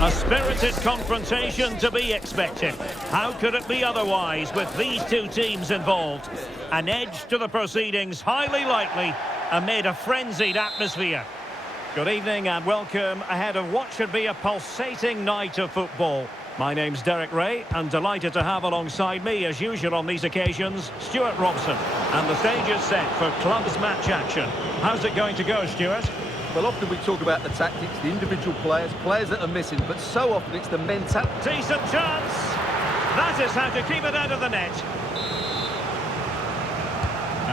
A spirited confrontation to be expected. How could it be otherwise with these two teams involved? An edge to the proceedings, highly likely, amid a frenzied atmosphere. Good evening and welcome ahead of what should be a pulsating night of football. My name's Derek Ray and delighted to have alongside me, as usual on these occasions, Stuart Robson. And the stage is set for clubs match action. How's it going to go, Stuart? Well, often we talk about the tactics, the individual players that are missing, but so often it's the mentality. Decent chance. That is how to keep it out of the net.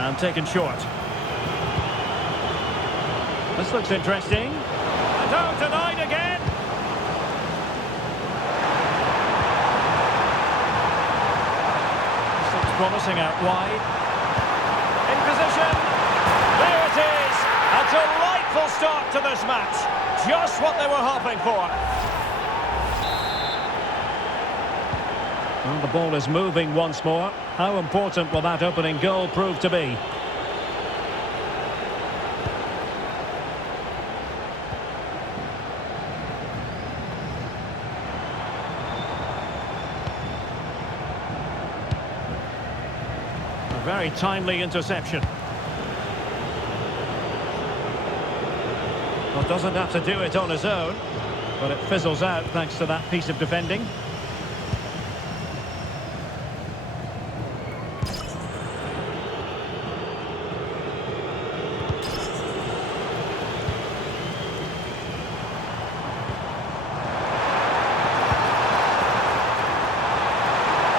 And taken short. This looks interesting. And oh, denied again. This looks promising out wide. In position. There it is. A delightful start to this match. Just what they were hoping for. Well, the ball is moving once more. How important will that opening goal prove to be? A very timely interception. Well, doesn't have to do it on his own, but it fizzles out thanks to that piece of defending.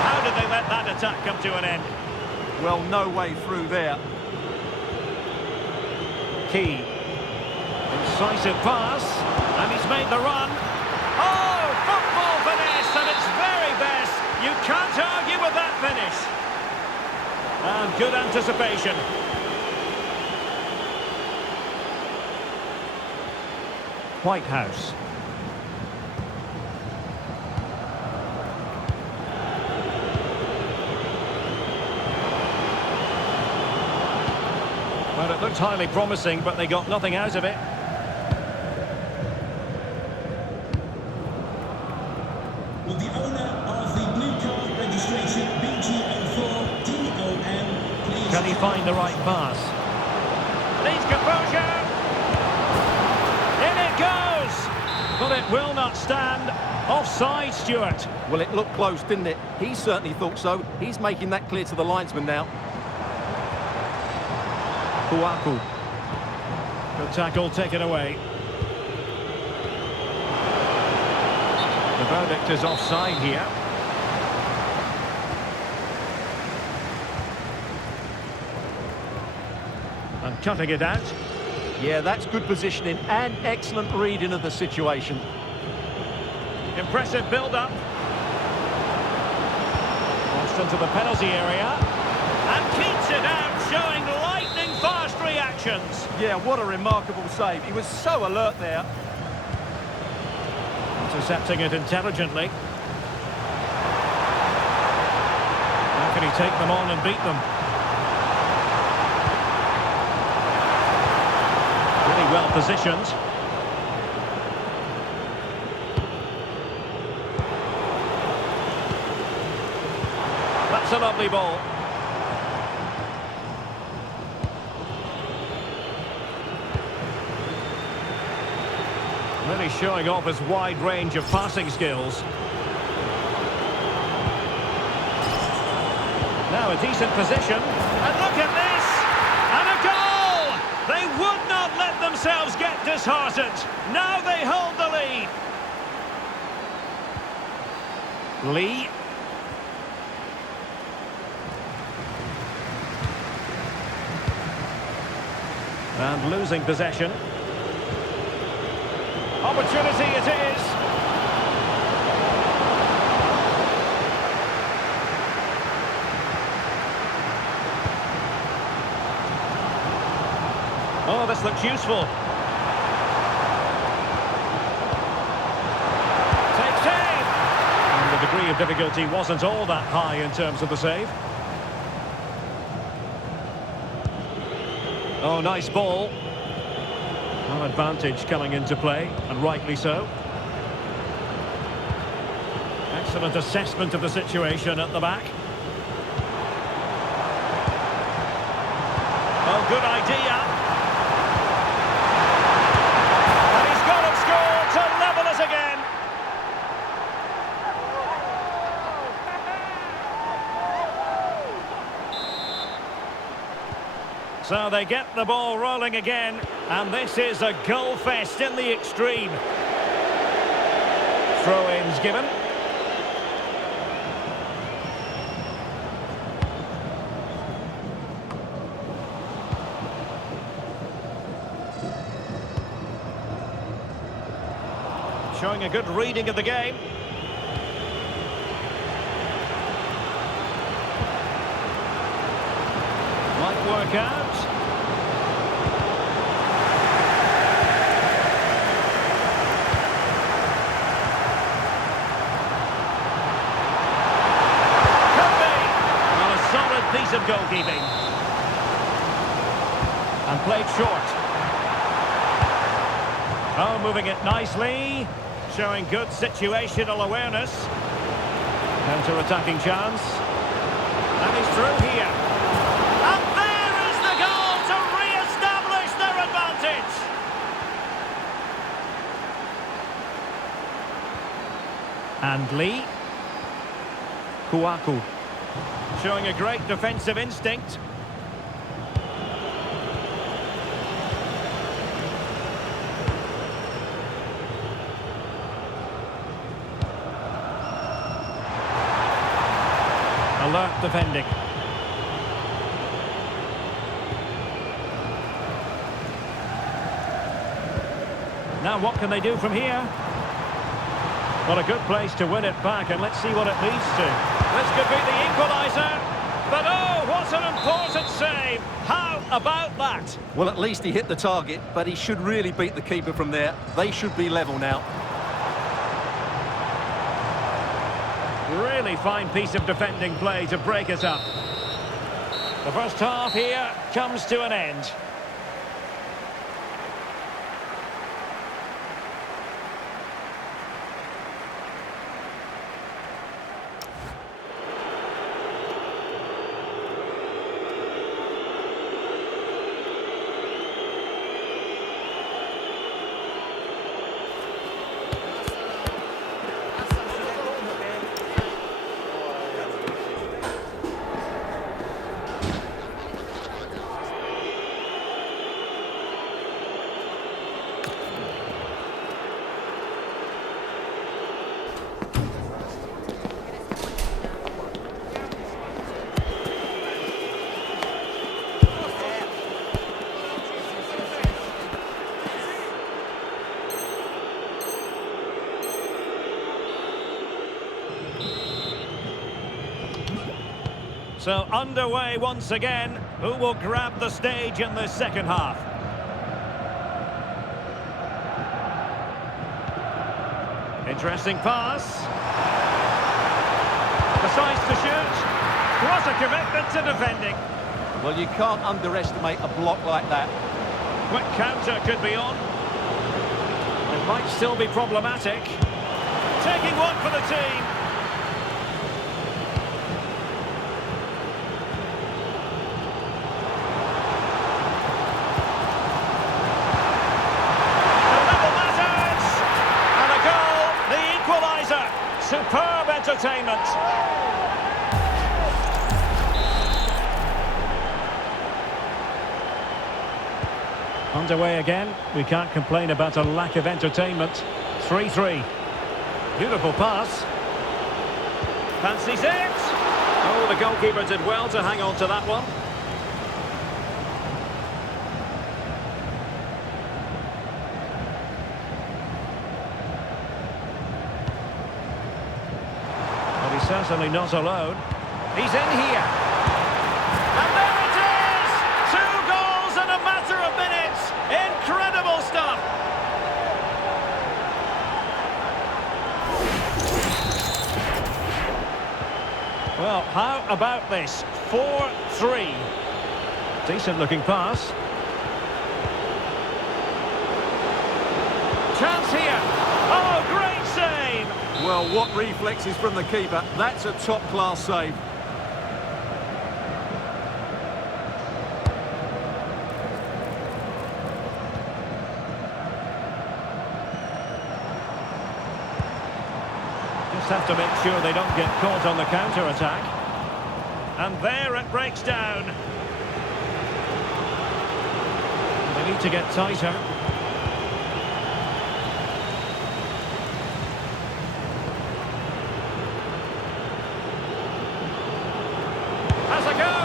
How did they let that attack come to an end? Well, no way through there. Key. Incisive pass, and he's made the run. Oh, football finesse at its very best. You can't argue with that finish. And good anticipation. White House. Well, it looked highly promising, but they got nothing out of it. Will the owner of the blue card registration BGO4 DOM please... Can he find the right pass? Needs composure. In it goes. But it will not stand. Offside, Stuart. Well, it looked close, didn't it? He certainly thought so. He's making that clear to the linesman now. Kouakou. Good tackle taken away. The verdict is offside here. And cutting it out. Yeah, that's good positioning and excellent reading of the situation. Impressive build-up. Crossed into the penalty area. And keeps it out, showing lightning-fast reactions. Yeah, what a remarkable save. He was so alert there. Intercepting it intelligently. How can he take them on and beat them? Really well positioned. That's a lovely ball. Really showing off his wide range of passing skills. Now a decent position. And look at this! And a goal! They would not let themselves get disheartened. Now they hold the lead. Lee. And losing possession. Opportunity it is. Oh, this looks useful. Takes aim. And the degree of difficulty wasn't all that high in terms of the save. Oh, nice ball. An advantage coming into play, and rightly so. Excellent assessment of the situation at the back. Oh, good idea. And he's got him scored to level us again. So they get the ball rolling again, and this is a goal fest in the extreme. Throw-ins given. Showing a good reading of the game. Might work out. Piece of goalkeeping. And played short. Oh, moving it nicely. Showing good situational awareness. Counter-attacking chance. And he's through here. And there is the goal to re-establish their advantage. And Lee. Kouakou. Showing a great defensive instinct. Alert defending. Now what can they do from here? Well, a good place to win it back, and let's see what it leads to. This could be the equaliser. But oh, what an important save. How about that? Well, at least he hit the target, but he should really beat the keeper from there. They should be level now. Really fine piece of defending play to break us up. The first half here comes to an end. So underway once again. Who will grab the stage in the second half? Interesting pass. Decides to shoot. What a commitment to defending. Well, you can't underestimate a block like that. Quick counter could be on. It might still be problematic. Taking one for the team. Superb entertainment. Underway again. We can't complain about a lack of entertainment. 3-3. Beautiful pass. Fancies it. Oh, the goalkeeper did well to hang on to that one. Certainly not alone. He's in here. And there it is! 2 goals in a matter of minutes. Incredible stuff. Well, how about this? 4-3. Decent looking pass. Chance here. Oh, great save. Well, Well, what reflexes from the keeper. That's a top-class save. Just have to make sure they don't get caught on the counter-attack. And there it breaks down. They need to get tighter. Has a go!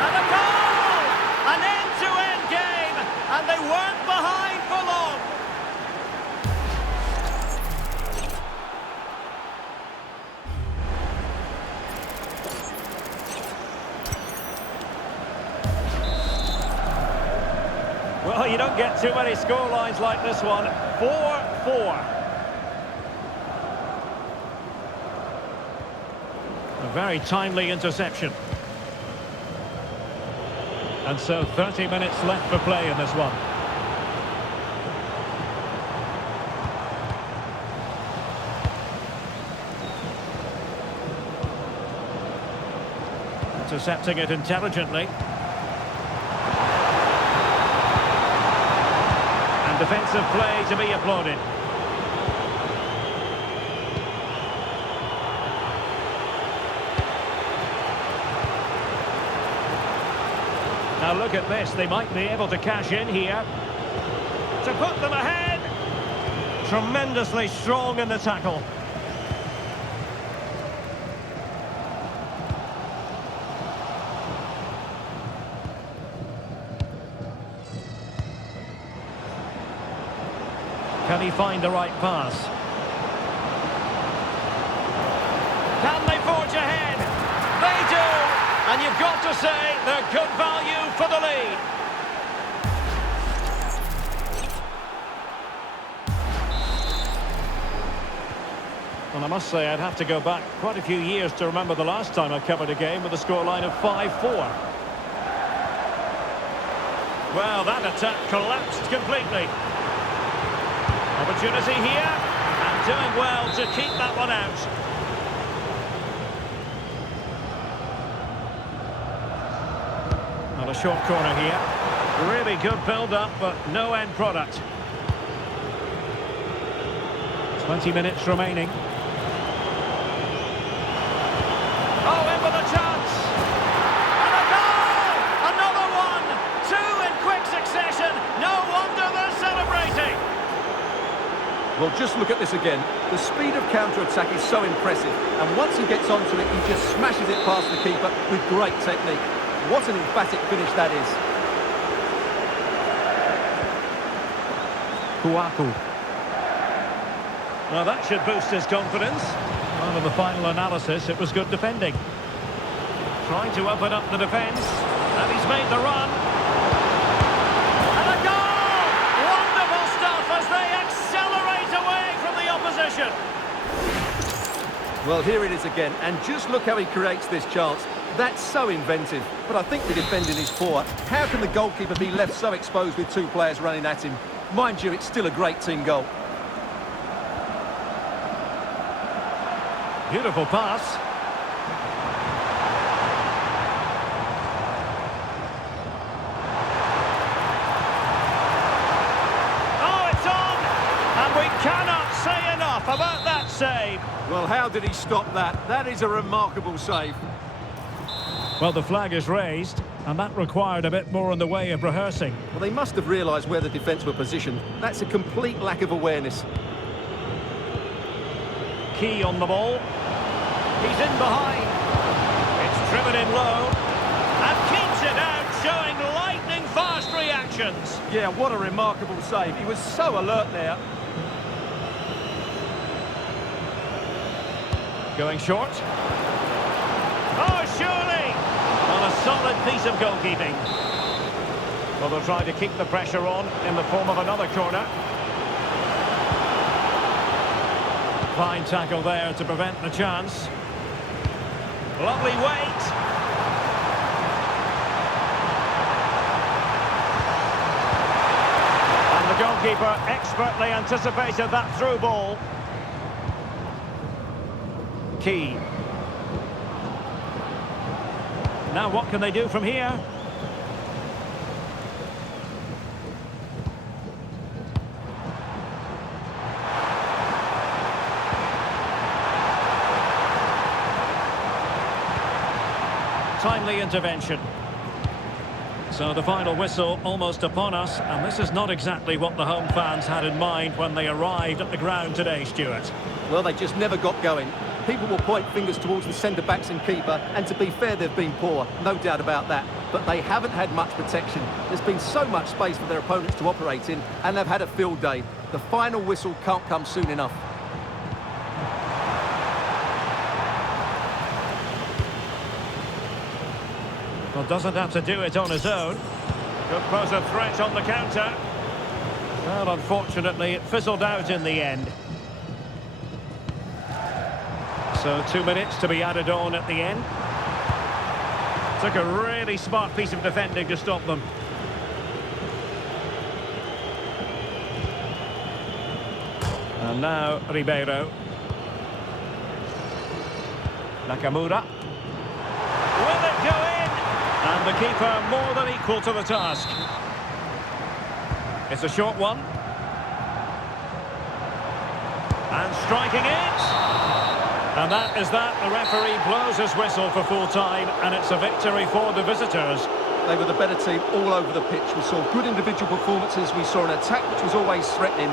And a goal! An end-to-end game! And they weren't behind for long! Well, you don't get too many scorelines like this one. 4-4. A very timely interception. And so 30 minutes left for play in this one. Intercepting it intelligently. And defensive play to be applauded. Now look at this, they might be able to cash in here. To put them ahead! Tremendously strong in the tackle. Can he find the right pass? Can they forge ahead? They do! And you've got to say they're good value for the lead. Well, I must say I'd have to go back quite a few years to remember the last time I covered a game with a scoreline of 5-4. Well, that attack collapsed completely. Opportunity here, and doing well to keep that one out. A short corner here. Really good build-up, but no end product. 20 minutes remaining. Oh, in with a chance! And a goal! Another one! Two in quick succession. No wonder they're celebrating. Well, just look at this again. The speed of counter-attack is so impressive. And once he gets onto it, he just smashes it past the keeper with great technique. What an emphatic finish that is. Kuaku. Well, that should boost his confidence. Under the final analysis, it was good defending. Trying to open up the defence. And he's made the run. And a goal! Wonderful stuff as they accelerate away from the opposition. Well, here it is again. And just look how he creates this chance. That's so inventive, but I think the defending is poor. How can the goalkeeper be left so exposed with two players running at him? Mind you, it's still a great team goal. Beautiful pass. Oh, it's on! And we cannot say enough about that save. Well, how did he stop that? That is a remarkable save. Well, the flag is raised, and that required a bit more in the way of rehearsing. Well, they must have realised where the defence were positioned. That's a complete lack of awareness. Key on the ball. He's in behind. It's driven in low. And keeps it out, showing lightning-fast reactions. Yeah, what a remarkable save. He was so alert there. Going short. Oh, surely! On a solid piece of goalkeeping. Well, they'll try to keep the pressure on in the form of another corner. Fine tackle there to prevent the chance. Lovely weight. And the goalkeeper expertly anticipated that through ball. key. Now what can they do from here? Timely intervention. So the final whistle almost upon us, and this is not exactly what the home fans had in mind when they arrived at the ground today, Stuart. Well, they just never got going. People will point fingers towards the centre-backs and keeper, and to be fair, they've been poor, no doubt about that. But they haven't had much protection. There's been so much space for their opponents to operate in, and they've had a field day. The final whistle can't come soon enough. Well, doesn't have to do it on his own. Could pose a threat on the counter. Well, unfortunately, it fizzled out in the end. So 2 minutes to be added on at the end. Took a really smart piece of defending to stop them. And now Ribeiro. Nakamura. Will it go in? And the keeper more than equal to the task. It's a short one. And striking it. And that is that. The referee blows his whistle for full time, and it's a victory for the visitors. They were the better team all over the pitch. We saw good individual performances. We saw an attack which was always threatening.